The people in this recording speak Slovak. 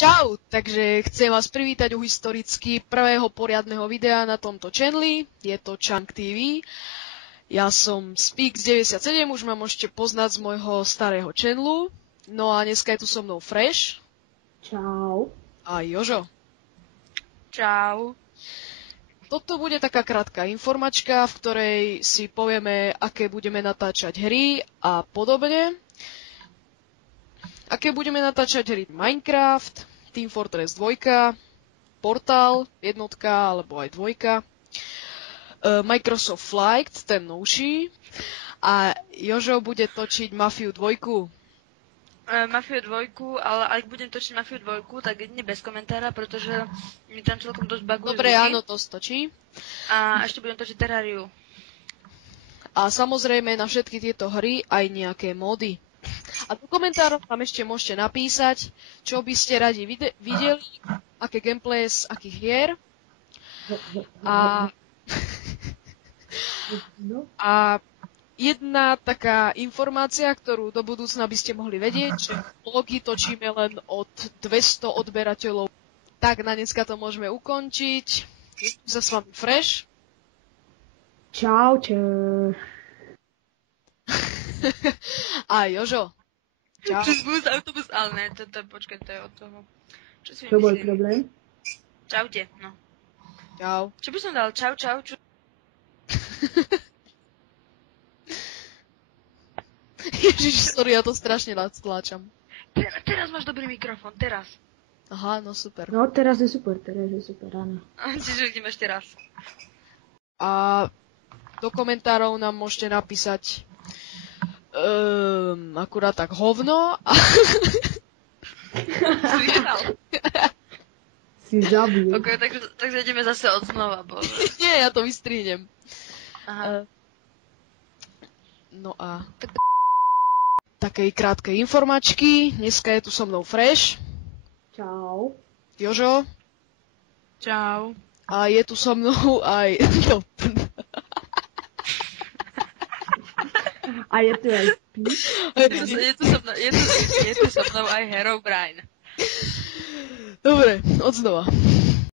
Čau, takže chcem vás privítať u historicky prvého poriadneho videa na tomto channeli. Je to Chunk TV. Ja som Spix97, už ma môžete poznať z môjho starého channelu. No a dneska je tu so mnou Fresh. Čau. A Jožo. Čau. Toto bude taká krátka informačka, v ktorej si povieme, aké budeme natáčať hry a podobne. Aké budeme natáčať hry Minecraft, Team Fortress 2, Portal, jednotka alebo aj dvojka, Microsoft Flight, ten novší, a Jožo bude točiť Mafiu 2. Mafiu 2, ale ak budem točiť Mafiu 2, tak jedine bez komentára, pretože mi tam celkom dosť bugujú. Dobre, áno, to stačí. A ešte budem točiť Terrariu. A samozrejme na všetky tieto hry aj nejaké módy. A do komentárov tam ešte môžete napísať, čo by ste radi videli, aké gameplay z akých hier. A jedna taká informácia, ktorú do budúcna by ste mohli vedieť, že vlogy točíme len od 200 odberateľov. Tak na dneska to môžeme ukončiť. Sa s vami Fresh. Čau. A Jožo. Čau. Bus, autobus, ale ne, počkaj, to je od toho. Čo si Čo bol vymyslím? problém? Čaute, no. Čau. Čo by som dal? Čau. Ježiš, sorry, ja to strašne stláčam. Teraz máš dobrý mikrofón, teraz. Aha, no super. No, teraz je super, áno. Čiže idem ešte raz. A do komentárov nám môžete napísať akurát tak hovno. Si zabil. Ok, takže ideme zase od znova, bože. Nie, ja to vystrihnem. Aha. No a takej krátkej informačky. Dneska je tu so mnou Fresh. Čau. Jožo. Čau. A je tu so mnou aj... No. A je tu aj Je tu so mnou aj Herobrine. Dobre, odznova.